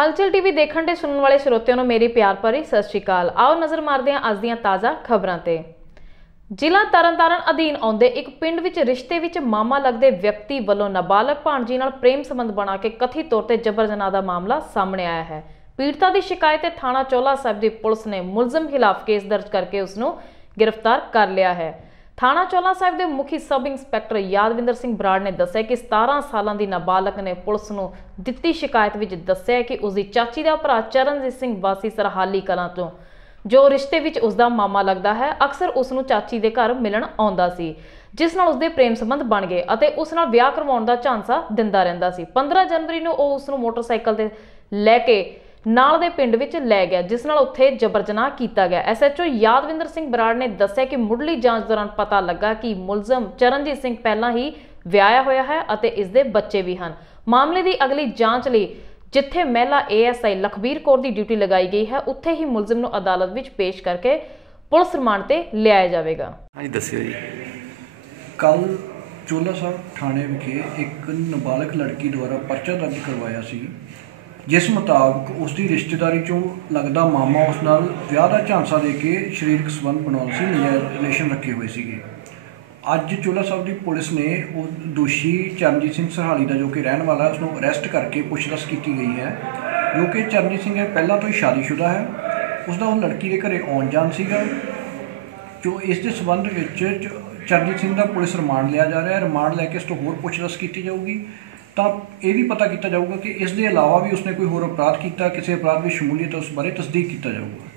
ਹਲਚਲ ਟੀਵੀ ਦੇਖਣ ਤੇ ਸੁਣਨ ਵਾਲੇ ਸਰੋਤਿਆਂ ਨੂੰ ਮੇਰੀ ਪਿਆਰ ਭਰੀ ਸਤਿ ਸ਼੍ਰੀ ਅਕਾਲ। ਆਓ ਨਜ਼ਰ ਮਾਰਦੇ ਹਾਂ ਅੱਜ ਦੀਆਂ ਤਾਜ਼ਾ ਖਬਰਾਂ ਤੇ। ਜ਼ਿਲ੍ਹਾ ਤਰਨਤਾਰਨ ਅਧੀਨ ਆਉਂਦੇ ਇੱਕ ਪਿੰਡ ਵਿੱਚ ਰਿਸ਼ਤੇ ਵਿੱਚ ਮਾਮਾ ਲੱਗਦੇ ਵਿਅਕਤੀ ਵੱਲੋਂ ਨਾਬਾਲਗ ਭਾਣਜੀ ਨਾਲ ਪ੍ਰੇਮ ਸੰਬੰਧ ਬਣਾ ਕੇ ਕਥਿਤ ਤੌਰ ਤੇ ਜਬਰ ਜਨਾਹ ਦਾ ਮਾਮਲਾ ਸਾਹਮਣੇ ਆਇਆ ਹੈ। ਪੀੜਤਾ ਦੀ ਸ਼ਿਕਾਇਤ ਤੇ ਥਾਣਾ ਚੋਲਾ ਸਾਹਿਬ ਦੀ ਪੁਲਿਸ ਨੇ ਮੁਲਜ਼ਮ ਖਿਲਾਫ ਕੇਸ ਦਰਜ ਕਰਕੇ ਉਸ ਨੂੰ गिरफ्तार कर लिया है। थाना चौला साहिब के मुखी सब इंस्पैक्टर यादविंदर सिंह बराड़ ने दस्सिया कि 17 साल की नाबालग ने पुलिस नूं दित्ती शिकायत विच दस्सिया कि उसकी चाची का भरा चरणजीत सिंह वासी सरहाली कलां तो जो रिश्ते विच उसका मामा लगता है अक्सर उसनूं चाची के घर मिलन आउंदा सी, जिस नाल उसदे प्रेम संबंध बन गए अते उस नाल विआह करवाउण दा झांसा दिंदा रहिंदा सी। 15 जनवरी नूं ओह उसनूं मोटरसाइकिल ते लैके नाल दे पिंड विच लै गया, जिस नाल उत्थे जबर जनाह कीता गया। SHO यादविंदर सिंह बराड़ ने दस्सिया कि मुढ़ली जांच दौरान पता लगा कि मुलजम चरणजीत सिंह पहला ही विआहिया होया है अते इसदे बच्चे भी हन। मामले की अगली जांच लई जिथे महिला ASI लखबीर कौर की ड्यूटी लगाई गई है उत्थे ही मुलजम नूं अदालत विच पेश करके पुलिस रिमांड ते लियाया जाएगा। हाँ जी दस्सियो जी। कल चोला साहब थाने विखे एक नाबालग लड़की द्वारा परचा दर्ज करवाया सी, जिस मुताबिक उसकी रिश्तेदारी चों लगता मामा उस नाल विआह का झांसा दे के शरीरक संबंध बनाउण सी नजायज़ रिलेशन रखे हुए सीगे। अज चोला साहब की पुलिस ने उस दोषी चरणजीत सिंह सरहाली का जो कि रहने वाला है उसको अरेस्ट करके पुछताछ की गई है। जो कि चरणजीत सिंह पहला तो ही शादीशुदा है, उसका उस लड़की के घरे आउण जाण सीगा। जो इस दे संबंध में चरणजीत सिंह का पुलिस रिमांड लिया जा रहा है। रिमांड लैके इस तो होर पुछताछ की जाऊगी तो यह भी पता किया जाऊगा कि इस दे अलावा भी उसने कोई होर अपराध किया, किसी अपराध में शमूलीयत उस बारे तस्दीक किया जाऊगा।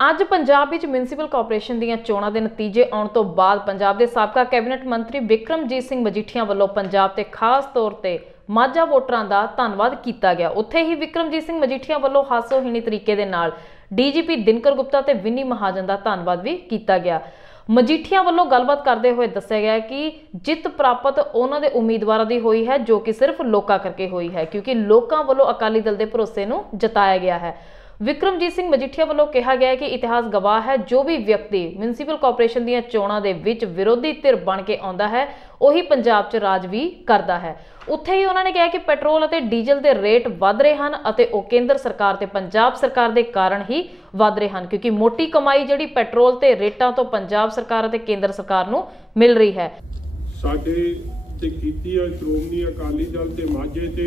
ਅੱਜ ਪੰਜਾਬ ਵਿੱਚ ਮਿਊਨਿਸਪਲ ਕਾਰਪੋਰੇਸ਼ਨ ਦੀਆਂ ਚੋਣਾਂ ਦੇ ਨਤੀਜੇ ਆਉਣ ਤੋਂ ਬਾਅਦ ਪੰਜਾਬ ਦੇ ਸਾਬਕਾ ਕੈਬਨਿਟ ਮੰਤਰੀ ਵਿਕਰਮਜੀਤ ਸਿੰਘ ਮਜੀਠੀਆ ਵੱਲੋਂ ਪੰਜਾਬ ਤੇ ਖਾਸ ਤੌਰ ਤੇ ਮਾਝਾ ਵੋਟਰਾਂ ਦਾ ਧੰਨਵਾਦ ਕੀਤਾ ਗਿਆ। ਉੱਥੇ ਹੀ ਵਿਕਰਮਜੀਤ ਸਿੰਘ ਮਜੀਠੀਆ ਵੱਲੋਂ ਹਾਸੋਹੀਣੀ ਤਰੀਕੇ ਦੇ ਨਾਲ DGP ਦਿਨਕਰ ਗੁਪਤਾ ਤੇ ਵਿਨੀ ਮਹਾਜਨ ਦਾ ਧੰਨਵਾਦ ਵੀ ਕੀਤਾ ਗਿਆ। मजीठिया वालों गलबात करते हुए दस्सिया गया कि जित प्राप्त उन्होंने उम्मीदवारों की हुई है जो कि सिर्फ लोकां करके हुई है, क्योंकि लोकां वालों अकाली दल के भरोसे नूं जताया गया है। विक्रमजीत सिंह मजीठिया वालों कहा गया है कि इतिहास गवाह है जो भी व्यक्ति म्यूनसिपल कॉरपोरेशन दी चोणां दे विच विरोधी धिर बन के आउंदा है उही पंजाब च राज भी करता है। उत्थे ही उन्होंने कहा कि पेट्रोल और डीजल के रेट वध रहे हैं और वो केंद्र सरकार ते पंजाब सरकार के कारण ही वध रहे हैं, क्योंकि मोटी कमाई जिहड़ी पेट्रोल ते रेटां तो पंजाब सरकार ते केंद्र सरकार नूं मिल रही है। साडे ते कीती है श्रोमणी अकाली दल ते माझे ते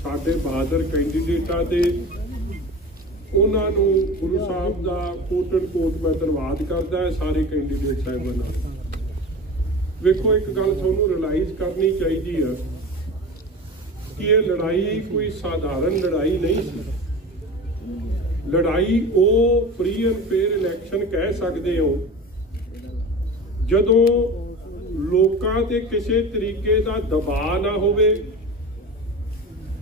साडे बहादुर कैंडीडेटां ते उन्हां नूं गुरु साहब दा कोट एंड कोट मैं धन्नवाद करदा है सारे कैंडीडेट साहिबां दा। वेखो एक गल तुहानूं रियलाइज़ करनी चाहिए है कि ये लड़ाई कोई साधारण लड़ाई नहीं सी। लड़ाई वो फ्री एंड फेयर इलैक्शन कह सकते हो जदों लोकां ते किसी तरीके का दबाव ना होवे,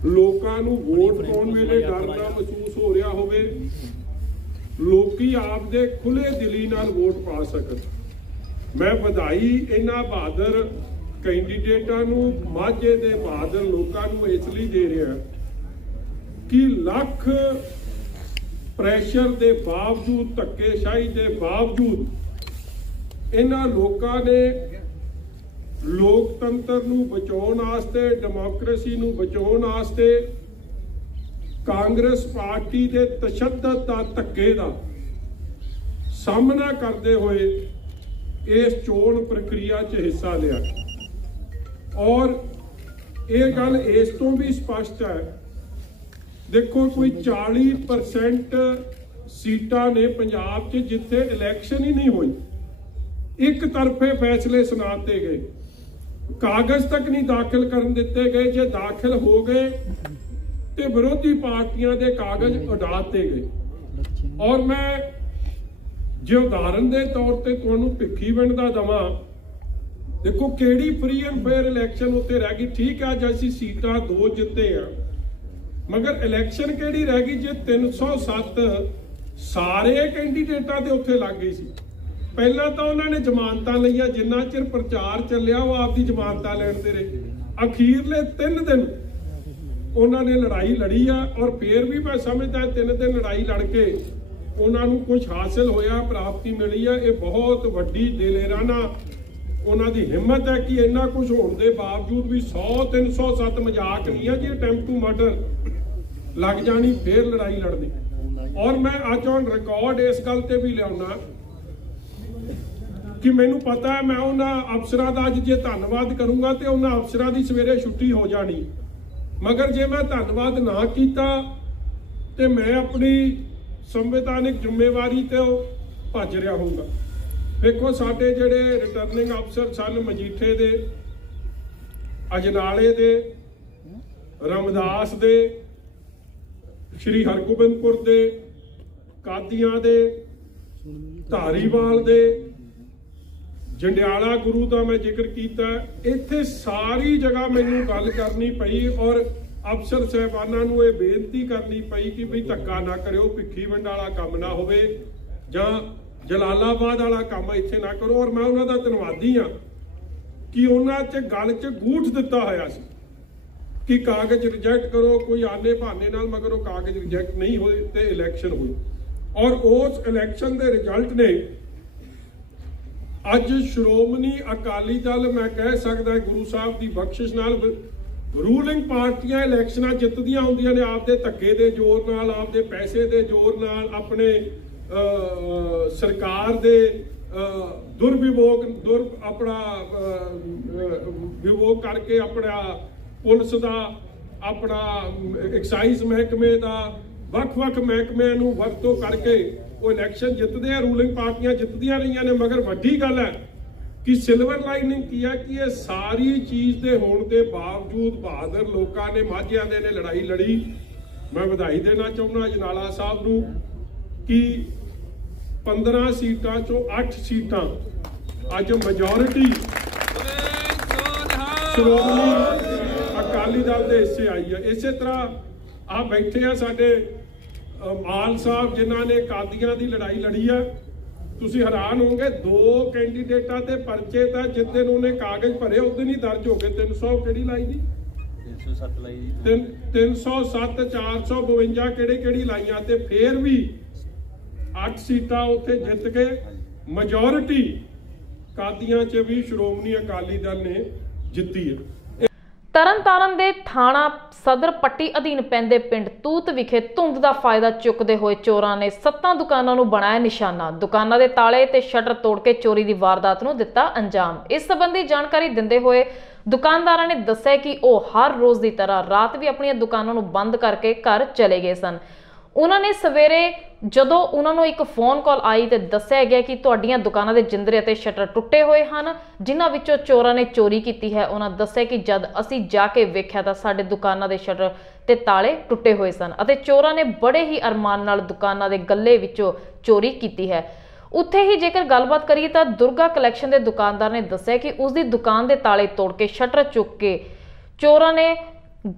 लोकां नूं वोट पाउण वेले डर ना महसूस हो रहा होवे, लोकी आपदे खुले दिली नाल वोट पा सकन। मैं बधाई इन्हां बहादुर कैंडीडेटां नूं माझे दे बहादुर लोकां नूं इसलिए दे रहा कि लख प्रैशर दे बावजूद धक्केशाही दे बावजूद इन्हां लोकां ने लोकतंत्र नूं बचाउण वास्ते, डेमोक्रेसी नूं बचाउण वास्ते कांग्रेस पार्टी दे तशद्दद दा धक्के दा सामना करते हुए इस चोण प्रक्रिया च हिस्सा लिया। और ये गल इस तो भी स्पष्ट है, देखो कोई 40% सीटां ने पंजाब च जिथे इलैक्शन ही नहीं हुई, एक तरफे फैसले सुनाते गए, कागज तक नहीं दाखिल करन दिते गए, जे दाखिल हो गए तो विरोधी पार्टियां दे कागज उड़ाते गए। और मैं जो उदाहरण के तौर पर तुहानूं भिखीविंड दा दवां, देखो केड़ी फ्री एंड फेयर इलैक्शन उत्ते रह गई। ठीक है अज असीं सीटां 2 जिते हैं, मगर इलैक्शन केड़ी रह गई जे 307 सारे कैंडीडेटां दे उत्थे लग गई सी। पहला तो उन्होंने जमानतां लईआं, जिन्ना चिर प्रचार चलिया वो आपकी जमानतां लैंदे रहे। अखीरले 3 दिन उन्होंने लड़ाई लड़ी है और फिर भी मैं समझदा 3 दिन लड़ाई लड़ के उन्होंने कुछ हासिल होया, प्राप्ति मिली है। ये बहुत वड्डी दिलेराना उन्हों की हिम्मत है कि इन्ना कुछ होने के बावजूद भी 100-307 मजाक नहीं है जी। अटैम्प्ट टू मर्डर लग जानी, फिर लड़ाई लड़नी। और मैं अज ऑन रिकॉर्ड इस गल ते भी लियाउना कि मैनू पता है मैं उन्होंने अफसरां दा अज जे धन्नवाद करूंगा तो उन्होंने अफसरां दी सवेरे छुट्टी हो जानी, मगर जे मैं धन्नवाद ना किया तो मैं अपनी संवैधानिक जिम्मेवारी ते भज रहा होऊंगा। देखो साडे जिहड़े रिटर्निंग अफसर सन मजीठे दे, अजनाले दे, रामदास दे, श्री हरगोबिंदपुर दे, कादियां दे, धारीवाल दे, जंडियाला गुरु का मैं जिक्र किया, इत्थे सारी जगह मैनू गल करनी पई और अफसर साहबाना नूं ये बेनती करनी पई कि भी धक्का ना करो, भिखीवंड वाला काम ना होवे जां जलालाबाद वाला काम इत्थे ना करो। और मैं उन्हां दा धन्नवादी हाँ कि उन्हां च गल च गूठ दिता होया सी कि कागज रिजैक्ट करो, कोई आने बहाने नाल, मगर वो कागज रिजैक्ट नहीं होए ते इलैक्शन हुई। और उस इलैक्शन के रिजल्ट ने अज श्रोमणी अकाली दल, मैं कह सकदा गुरु साहब की बख्शिश नाल रूलिंग पार्टियां इलैक्शनां जितदियां होंदियां ने आपदे धक्के दे जोर नाल, आपदे पैसे दे जोर नाल, अपने सरकार दे अपना विभोग करके अपना पुलिस का, अपना एक्साइज महकमे का, वख-वख महकमे नूं वरतों करके वो इलैक्शन जितते हैं, रूलिंग पार्टियां जितदियां रही ने। मगर वड्डी गल है कि सिल्वर लाइनिंग की है कि ये सारी चीज़ के होने के बावजूद बहादुर लोगों ने, माझिया ने लड़ाई लड़ी। मैं बधाई देना चाहना अजनाला साहब नूं कि 15 सीटां चों 8 सीटां अज मेजोरिटी श्रोमणी अकाली दल के हिस्से आई है। इस तरह आ बैठे हैं साडे माल साहब जिन्हों ने कादियां की लड़ाई लड़ी है। तुसीं हैरान होंगे, 2 कैंडीडेटां ते परचे था जिस दिन उन्हें कागज भरे उस दिन ही दर्ज हो गए। 300 किहड़ी लाई जी, 307 लाई जी, 307 452 किहड़ी लाइयां ते फिर भी 8 सीटां उत्थे जित के मेजोरिटी कादियां च भी श्रोमणी अकाली दल ने जित्ती है। ਤਰਨਤਾਰਨ ਦੇ ਥਾਣਾ ਸਦਰ ਪੱਟੀ ਅਧੀਨ ਪੈਂਦੇ ਪਿੰਡ ਤੂਤ ਵਿਖੇ ਧੁੰਦ ਦਾ ਫਾਇਦਾ ਚੁੱਕਦੇ ਹੋਏ ਚੋਰਾਂ ਨੇ 7 ਦੁਕਾਨਾਂ ਨੂੰ ਬਣਾਇਆ ਨਿਸ਼ਾਨਾ। ਦੁਕਾਨਾਂ ਦੇ ਤਾਲੇ ਤੇ ਸ਼ਟਰ ਤੋੜ ਕੇ ਚੋਰੀ ਦੀ ਵਾਰਦਾਤ ਨੂੰ ਦਿੱਤਾ ਅੰਜਾਮ। ਇਸ ਸੰਬੰਧੀ ਜਾਣਕਾਰੀ ਦਿੰਦੇ ਹੋਏ ਦੁਕਾਨਦਾਰਾਂ ਨੇ ਦੱਸਿਆ ਕਿ ਉਹ ਹਰ ਰੋਜ਼ ਦੀ ਤਰ੍ਹਾਂ ਰਾਤ ਵੀ ਆਪਣੀਆਂ ਦੁਕਾਨਾਂ ਨੂੰ ਬੰਦ ਕਰਕੇ ਘਰ ਚਲੇ ਗਏ ਸਨ। ਉਹਨਾਂ ਨੇ ਸਵੇਰੇ ਜਦੋਂ ਉਹਨਾਂ ਨੂੰ ਇੱਕ ਫੋਨ ਕਾਲ ਆਈ ਤੇ ਦੱਸਿਆ ਗਿਆ ਕਿ ਤੁਹਾਡੀਆਂ ਦੁਕਾਨਾਂ ਦੇ ਜਿੰਦਰੇ ਅਤੇ ਸ਼ਟਰ ਟੁੱਟੇ ਹੋਏ ਹਨ, ਜਿਨ੍ਹਾਂ ਵਿੱਚੋਂ ਚੋਰਾਂ ਨੇ ਚੋਰੀ ਕੀਤੀ ਹੈ। ਉਹਨਾਂ ਦੱਸਿਆ ਕਿ ਜਦ ਅਸੀਂ ਜਾ ਕੇ ਵੇਖਿਆ ਤਾਂ ਸਾਡੇ ਦੁਕਾਨਾਂ ਦੇ ਸ਼ਟਰ ਤੇ ਤਾਲੇ ਟੁੱਟੇ ਹੋਏ ਸਨ ਅਤੇ ਚੋਰਾਂ ਨੇ ਬੜੇ ਹੀ ਅਰਮਾਨ ਨਾਲ ਦੁਕਾਨਾਂ ਦੇ ਗੱਲੇ ਵਿੱਚੋਂ ਚੋਰੀ ਕੀਤੀ ਹੈ। ਉੱਥੇ ਹੀ ਜੇਕਰ ਗੱਲਬਾਤ ਕਰੀਏ ਤਾਂ ਦੁਰਗਾ ਕਲੈਕਸ਼ਨ ਦੇ ਦੁਕਾਨਦਾਰ ਨੇ ਦੱਸਿਆ ਕਿ ਉਸ ਦੀ ਦੁਕਾਨ ਦੇ ਤਾਲੇ ਤੋੜ ਕੇ ਸ਼ਟਰ ਚੁੱਕ ਕੇ ਚੋਰਾਂ ਨੇ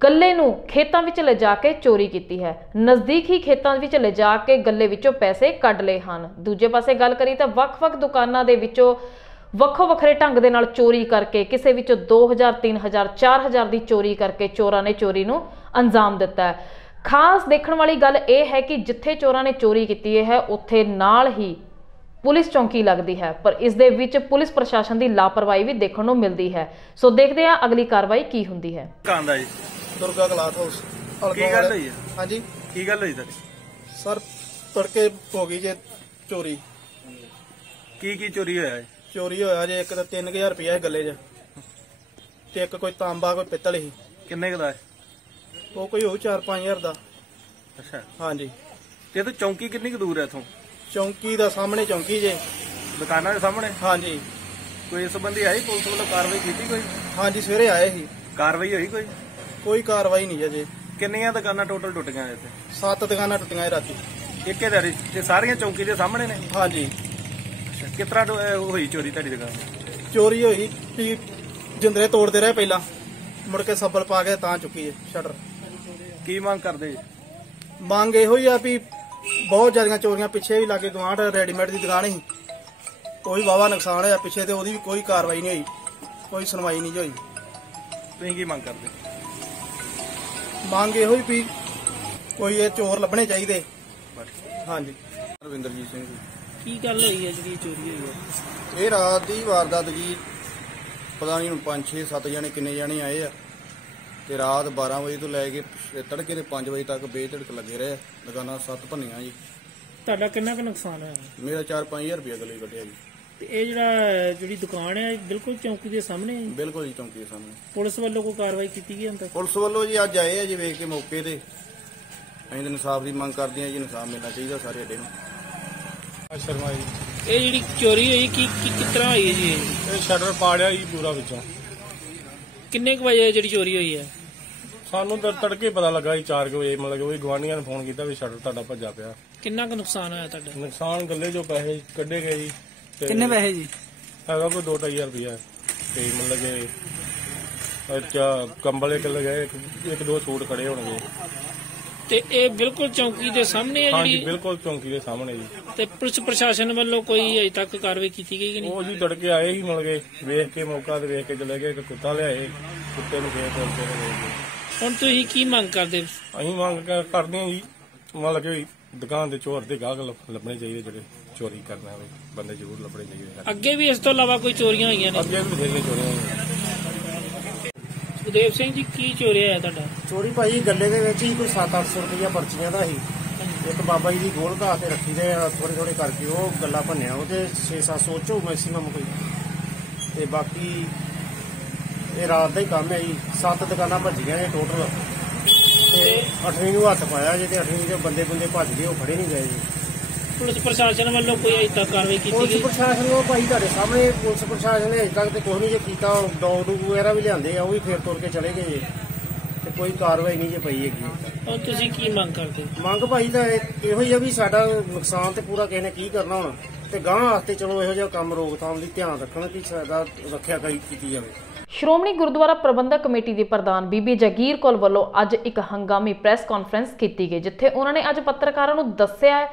ਗੱਲੇ ਨੂੰ ਖੇਤਾਂ ਵਿੱਚ ਲਿਜਾ ਕੇ ਚੋਰੀ ਕੀਤੀ ਹੈ। ਨਜ਼ਦੀਕ ਹੀ ਖੇਤਾਂ ਵਿੱਚ ਲਿਜਾ ਕੇ ਗੱਲੇ ਵਿੱਚੋਂ ਪੈਸੇ ਕੱਢ ਲਏ ਹਨ। ਦੂਜੇ ਪਾਸੇ ਗੱਲ ਕਰੀ ਤਾਂ ਵੱਖ-ਵੱਖ ਦੁਕਾਨਾਂ ਦੇ ਵਿੱਚੋਂ ਵੱਖੋ ਵੱਖਰੇ ਢੰਗ ਦੇ ਨਾਲ ਚੋਰੀ ਕਰਕੇ ਕਿਸੇ ਵਿੱਚੋਂ 2000 3000 4000 ਦੀ ਚੋਰੀ ਕਰਕੇ ਚੋਰਾਂ ਨੇ ਚੋਰੀ ਨੂੰ ਅੰਜਾਮ ਦਿੱਤਾ ਹੈ। ਖਾਸ ਦੇਖਣ ਵਾਲੀ ਗੱਲ ਇਹ ਹੈ ਕਿ ਜਿੱਥੇ ਚੋਰਾਂ ਨੇ ਚੋਰੀ ਕੀਤੀ ਹੈ ਉੱਥੇ ਨਾਲ ਹੀ पुलिस चौकी लगती है, पर इस दे विच पुलिस प्रशासन की लापरवाही भी देखने को मिलती है। सो देखते हैं अगली कार्रवाई की हुंदी है। दुर्गा क्लॉथ हाउस की गल होई है? हाँ जी, की गल होई सर तड़के हो गई जे चोरी। की चोरी होया है? चोरी होया जे एक 3000 रुपया गले च ते एक कोई तांबा कोई पित्तल ही। किन्ने दा है? वो कोई हो 4-5000 दा। अच्छा हाँ जी। ते तो चौकी कितनी दूर है इथों? चौकी दा सामने चौकी जे, दुकाना के सामने। हाँ जी। कोई इस संबंधी आई पुलिस वालों कार्रवाई की कोई? हाँ जी सवेरे आए ही। कार्रवाई हुई कोई? कोई कार्रवाई नहीं अजे। किन्नियां दुकाना टोटल टुट गई इत्थे? 7 दुकाना टुटियां राती। एक दारी ते सारियां चौकी के सामने ने? हाँ जी। किस तरह हुई चोरी तुहाडी दुकान? चोरी हुई कि जिंदरे तोड़ते रहे पहला, मुड़ के सब्बल पा के तां चुकी है शटर। की मांग करदे? मांग इहो ही आ भी बहुत ज्यादा चोरियां पिछे भी लागे गुआंढ रेडीमेड की दुकान ही, कोई वावा नुकसान है पिछे ते ओदी भी कोई कार्रवाई नहीं हुई, कोई सुनवाई नहीं हुई। तुसीं की मांग करदे? मांग इहो ही भी कोई ये चोर लभने चाहिए। हाँ जी। रविंदरजीत सिंह जी। की गल होई है जी चोरी हुई है? ये रात की वारदात जी, पता नहीं 5 6 7 जने किन्ने जने आए आ ਤੇ ਰਾਤ 12 ਵਜੇ ਤੋਂ ਲੈ ਕੇ ਤੜਕੇ ਦੇ 5 ਵਜੇ ਤੱਕ ਬੇਧੜਕ ਲੱਗੇ ਰਹੇ। ਦੁਕਾਨਾਂ 7 ਭੰਨੀਆਂ ਜੀ। ਤੁਹਾਡਾ ਕਿੰਨਾ ਕੁ ਨੁਕਸਾਨ ਹੋਇਆ? ਮੇਰਾ 4-5 ਹਜ਼ਾਰ ਰੁਪਇਆ ਗਲੇ ਕੱਢਿਆ ਜੀ। ਤੇ ਇਹ ਜਿਹੜੀ ਦੁਕਾਨ ਹੈ ਬਿਲਕੁਲ ਚੌਂਕੀ ਦੇ ਸਾਹਮਣੇ ਹੈ ਜੀ? ਬਿਲਕੁਲ ਜੀ, ਚੌਂਕੀ ਦੇ ਸਾਹਮਣੇ। ਪੁਲਿਸ ਵੱਲੋਂ ਕੋਈ ਕਾਰਵਾਈ ਕੀਤੀ ਗਈ ਹੁਣ ਤੱਕ? ਪੁਲਿਸ ਵੱਲੋਂ ਜੀ ਅੱਜ ਆਏ ਆ ਜੀ ਵੇਖ ਕੇ ਮੌਕੇ ਤੇ। ਅਸੀਂ ਤਾਂ ਇਨਸਾਫ ਦੀ ਮੰਗ ਕਰਦੇ ਆ ਜੀ, ਇਨਸਾਫ ਮਿਲਣਾ ਚਾਹੀਦਾ ਸਾਰੇ ਅੱਡੇ ਨੂੰ। ਸ਼ਰਮਾ ਜੀ, ਇਹ ਜਿਹੜੀ ਚੋਰੀ ਹੋਈ ਕਿਸ ਤਰ੍ਹਾਂ ਹੋਈ ਹੈ ਜੀ? ਇਹ ਸ਼ਟਰ ਪਾੜਿਆ ਜੀ ਪੂਰਾ ਵਿੱਚੋਂ। ਕਿੰਨੇ ਕੁ ਵਜੇ ਜਿਹੜੀ ਚੋਰੀ ਹੋਈ ਹੈ? ਸਾਨੂੰ ਤਾਂ ਤੜਕੇ ਪਤਾ ਲੱਗਾ ਜੀ 4 ਵਜੇ, ਮਤਲਬ ਕਿ ਉਹ ਗਵਾਂਢੀਆਂ ਨੇ ਫੋਨ ਕੀਤਾ ਵੀ ਸ਼ਟਰ ਤੁਹਾਡਾ ਭੱਜਾ ਪਿਆ। ਕਿੰਨਾ ਕੁ ਨੁਕਸਾਨ ਹੋਇਆ ਤੁਹਾਡਾ? ਨੁਕਸਾਨ ਗੱਲੇ ਚੋਂ ਪੈਸੇ ਕੱਢੇ ਗਏ ਜੀ। ਤੇ ਕਿੰਨੇ ਪੈਸੇ ਜੀ? ਹੈਗਾ ਕੋਈ 2-2.5 ਰੁਪਇਆ। ਤੇ ਮਤਲਬ ਕਿ ਕੰਬਲ ਇੱਕ ਲਗਾਏ, ਇੱਕ ਦੋ ਸੂਟ ਖੜੇ ਹੋਣਗੇ। ਤੇ ਇਹ ਬਿਲਕੁਲ ਚੌਂਕੀ ਦੇ ਸਾਹਮਣੇ ਹੈ ਹਾਂਜੀ, ਜਿਹੜੀ? ਬਿਲਕੁਲ ਚੌਂਕੀ ਦੇ ਸਾਹਮਣੇ ਜੀ। ਤੇ ਪੁਲਿਸ ਪ੍ਰਸ਼ਾਸਨ ਵੱਲੋਂ ਕੋਈ ਅਜੇ ਤੱਕ ਕਾਰਵਾਈ ਕੀਤੀ ਗਈ ਕਿ ਨਹੀਂ? ਉਹ ਜੀ ਤੜਕੇ ਆਏ ਸੀ, ਮਤਲਬ ਕਿ ਵੇਖ ਕੇ ਮੌਕਾ ਤੇ ਵੇਖ ਕੇ ਚਲੇ ਗਏ। ਇੱਕ ਕੁੱਤਾ ਲਿਆਏ, ਕੁੱਤੇ ਨੂੰ ਫੇਰ ਤੋੜ ਕੇ ਲੈ ਗਏ। ਹੁਣ ਤੁਸੀਂ ਕੀ ਮੰਗ ਕਰਦੇ? ਅਸੀਂ ਮੰਗ ਕਰਦੇ ਹਾਂ ਜੀ, ਮਤਲਬ ਕਿ ਦੁਕਾਨ ਦੇ ਚੋਰ ਦੇ ਗਾਹਕ ਲੱਭਣੇ ਚਾਹੀਦੇ, ਜਿਹੜੇ ਚੋਰੀ ਕਰਨ ਵਾਲੇ ਬੰਦੇ ਜ਼ਰੂਰ ਲੱਭਣੇ ਚਾਹੀਦੇ। ਅੱਗੇ ਵੀ ਇਸ ਤੋਂ ਇਲਾਵਾ ਕੋਈ ਚੋਰੀਆਂ ਹੋਈਆਂ ਨੇ? ਅੱਗੇ ਵੀ ਬਥੇਰੀਆਂ ਚੋਰੀਆਂ ਹੋਈਆਂ। ਸੁਖਦੇਵ ਸਿੰਘ ਜੀ, ਕੀ ਚੋਰੀ ਹੋਇਆ ਤੁਹਾਡਾ? ਚੋਰੀ ਭਾਈ ਗੱਲੇ ਦੇ ਵਿੱਚ ਹੀ ਕੋਈ 700-800 ਰੁਪਇਆ ਪਰਚੀਆਂ ਦਾ ਸੀ। ਇੱਕ ਬਾਬਾ ਜੀ ਦੀ ਗੋਲ ਘਾ ਕੇ ਰੱਖੀ ਦੇ ਥੋੜੇ ਕਰਕੇ ਉਹ ਗੱਲਾ ਭੰਨਿਆ, ਉਹਦੇ 6-700 ਚੋਂ ਮੈਕਸੀਮਮ ਕੋਈ। ਤੇ ਬਾਕੀ ਇਹ ਰਾਤ ਦਾ ਹੀ ਕੰਮ ਹੈ ਜੀ। 7 ਦੁਕਾਨਾਂ ਭੱਜੀਆਂ ਨੇ ਟੋਟਲ। ਤੇ 8ਵੀਂ ਨੂੰ ਹੱਥ ਪਾਇਆ ਜੇ, ਤੇ 8ਵੀਂ ਦੇ ਬੰਦੇ ਭੱਜ ਗਏ, ਉਹ ਫੜੇ ਨਹੀਂ ਗਏ ਜੀ। ਪੁਲਿਸ ਪ੍ਰਸ਼ਾਸਨ ਵੱਲੋਂ ਕੋਈ ਅਜੇ ਤੱਕ ਕਾਰਵਾਈ ਕੀਤੀ ਪੁਲਿਸ ਗਈ? ਪ੍ਰਸ਼ਾਸਨ ਨੂੰ ਭਾਈ ਤੁਹਾਡੇ ਸਾਹਮਣੇ ਪੁਲਿਸ ਪ੍ਰਸ਼ਾਸਨ ਨੇ ਅਜੇ ਤੱਕ ਤੇ ਕੁਛ ਨਹੀਂ ਜੇ ਕੀਤਾ। ਡੌਗ ਡੂਗ ਵਗੈਰਾ ਵੀ ਲਿਆਂਦੇ ਆ, ਉਹ ਵੀ ਫੇਰ ਤੁਰ ਕੇ ਚਲੇ ਗਏ ਜੀ। ਤੇ ਕੋਈ ਕਾਰਵਾਈ ਨਹੀਂ ਜੇ ਪਈ ਹੈਗੀ। ਹੁਣ ਤੁਸੀਂ ਕੀ ਮੰਗ ਕਰਦੇ? ਮੰਗ ਭਾਈ ਤਾਂ ਇਹੋ ਹੀ ਆ ਵੀ ਸਾਡਾ ਨੁਕਸਾਨ ਤੇ ਪੂਰਾ ਕਿਸੇ ਨੇ ਕੀ ਕਰਨਾ ਹੁਣ। ਤੇ ਗਾਂਹ ਵਾਸਤੇ ਚਲੋ ਇਹੋ ਜਿਹਾ ਕੰਮ ਰੋਕਥਾਮ ਲਈ ਧਿਆਨ ਰੱਖਣ ਕਿ ਸਾਡਾ ਰੱਖਿਆ ਕੀਤੀ ਜਾਵੇ। ਸ਼੍ਰੋਮਣੀ ਗੁਰਦੁਆਰਾ ਪ੍ਰਬੰਧਕ ਕਮੇਟੀ ਦੀ ਪ੍ਰਧਾਨ ਬੀਬੀ ਜਗੀਰ ਕੌਰ ਵੱਲੋਂ ਅੱਜ ਇੱਕ ਹੰਗਾਮੀ ਪ੍ਰੈਸ ਕਾਨਫਰੰਸ ਕੀਤੀ ਗਈ, ਜਿੱਥੇ ਉਹਨਾਂ ਨੇ ਅੱਜ ਪੱਤਰਕਾਰਾਂ ਨੂੰ ਦੱਸਿਆ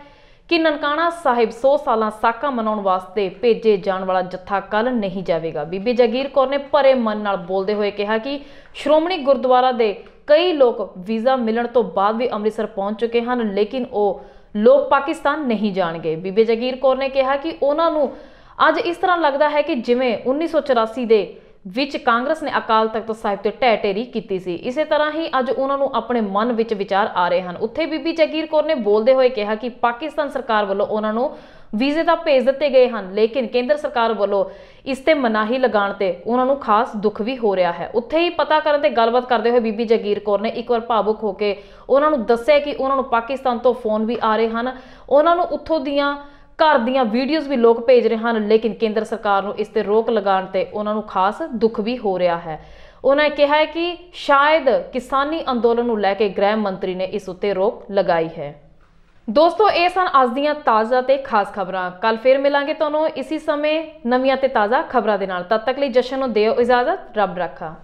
ਕਿ ਨਨਕਾਣਾ ਸਾਹਿਬ 100 ਸਾਲਾਂ ਸਾਕਾ ਮਨਾਉਣ ਵਾਸਤੇ ਭੇਜੇ ਜਾਣ ਵਾਲਾ ਜੱਥਾ ਕੱਲ ਨਹੀਂ ਜਾਵੇਗਾ। ਬੀਬੀ ਜਗੀਰ ਕੌਰ ਨੇ ਭਰੇ ਮਨ ਨਾਲ ਬੋਲਦੇ ਹੋਏ ਕਿਹਾ ਕਿ ਸ਼੍ਰੋਮਣੀ ਗੁਰਦੁਆਰਾ ਦੇ ਕਈ ਲੋਕ ਵੀਜ਼ਾ ਮਿਲਣ ਤੋਂ ਬਾਅਦ ਵੀ ਅੰਮ੍ਰਿਤਸਰ ਪਹੁੰਚ ਚੁੱਕੇ ਹਨ, ਲੇਕਿਨ ਉਹ ਲੋਕ ਪਾਕਿਸਤਾਨ ਨਹੀਂ ਜਾਣਗੇ। ਬੀਬੀ ਜਗੀਰ ਕੌਰ ਨੇ ਕਿਹਾ ਕਿ ਉਹਨਾਂ ਨੂੰ ਅੱਜ ਇਸ ਤਰ੍ਹਾਂ ਲੱਗਦਾ ਹੈ ਕਿ ਜਿਵੇਂ 1984 ਦੇ ਵਿੱਚ ਕਾਂਗਰਸ ਨੇ ਅਕਾਲ ਤਖਤ ਸਾਹਿਬ ਤੇ ਢਹਿ ਢੇਰੀ ਕੀਤੀ ਸੀ, ਇਸੇ ਤਰ੍ਹਾਂ ਹੀ ਅੱਜ ਉਹਨਾਂ ਨੂੰ ਆਪਣੇ ਮਨ ਵਿੱਚ ਵਿਚਾਰ ਆ ਰਹੇ ਹਨ। ਉੱਥੇ ਬੀਬੀ ਜਗੀਰ ਕੌਰ ਨੇ ਬੋਲਦੇ ਹੋਏ ਕਿਹਾ ਕਿ ਪਾਕਿਸਤਾਨ ਸਰਕਾਰ ਵੱਲੋਂ ਉਹਨਾਂ ਨੂੰ ਵੀਜ਼ੇ ਤਾਂ ਭੇਜ ਦਿੱਤੇ ਗਏ ਹਨ, ਲੇਕਿਨ ਕੇਂਦਰ ਸਰਕਾਰ ਵੱਲੋਂ ਇਸ ਤੇ ਮਨਾਹੀ ਲਗਾਉਣ ਤੇ ਉਹਨਾਂ ਨੂੰ ਖਾਸ ਦੁੱਖ ਵੀ ਹੋ ਰਿਹਾ ਹੈ। ਉੱਥੇ ਹੀ ਪਤਾ ਕਰਨ ਤੇ ਗੱਲਬਾਤ ਕਰਦੇ ਹੋਏ ਬੀਬੀ ਜਗੀਰ ਕੌਰ ਨੇ ਇੱਕ ਵਾਰ ਭਾਵੁਕ ਹੋ ਕੇ ਉਹਨਾਂ ਨੂੰ ਦੱਸਿਆ ਕਿ ਉਹਨਾਂ ਨੂੰ ਪਾਕਿਸਤਾਨ ਤੋਂ ਫੋਨ ਵੀ ਆ ਰਹੇ ਹਨ, ਉਹਨਾਂ ਨੂੰ ਉੱਥੋਂ ਦੀਆਂ ਘਰ ਦੀਆਂ ਵੀਡੀਓਜ਼ ਵੀ ਲੋਕ ਭੇਜ ਰਹੇ ਹਨ, ਲੇਕਿਨ ਕੇਂਦਰ ਸਰਕਾਰ ਨੂੰ ਇਸ ਤੇ ਰੋਕ ਲਗਾਉਣ ਤੇ ਉਹਨਾਂ ਨੂੰ ਖਾਸ ਦੁੱਖ ਵੀ ਹੋ ਰਿਹਾ ਹੈ। ਉਹਨਾਂ ਨੇ ਕਿਹਾ ਹੈ ਕਿ ਸ਼ਾਇਦ ਕਿਸਾਨੀ ਅੰਦੋਲਨ ਨੂੰ ਲੈ ਕੇ ਗ੍ਰਹਿ ਮੰਤਰੀ ਨੇ ਇਸ ਉੱਤੇ ਰੋਕ ਲਗਾਈ ਹੈ। ਦੋਸਤੋ, ਇਹ ਸਨ ਅੱਜ ਦੀਆਂ ਤਾਜ਼ਾ ਤੇ ਖਾਸ ਖਬਰਾਂ। ਕੱਲ ਫਿਰ ਮਿਲਾਂਗੇ ਤੁਹਾਨੂੰ ਇਸੇ ਸਮੇਂ ਨਵੀਆਂ ਤੇ ਤਾਜ਼ਾ ਖਬਰਾਂ ਦੇ ਨਾਲ। ਤਦ ਤੱਕ ਲਈ ਜਸ਼ਨ ਨੂੰ ਦਿਓ ਇਜਾਜ਼ਤ। ਰੱਬ ਰਾਖਾ।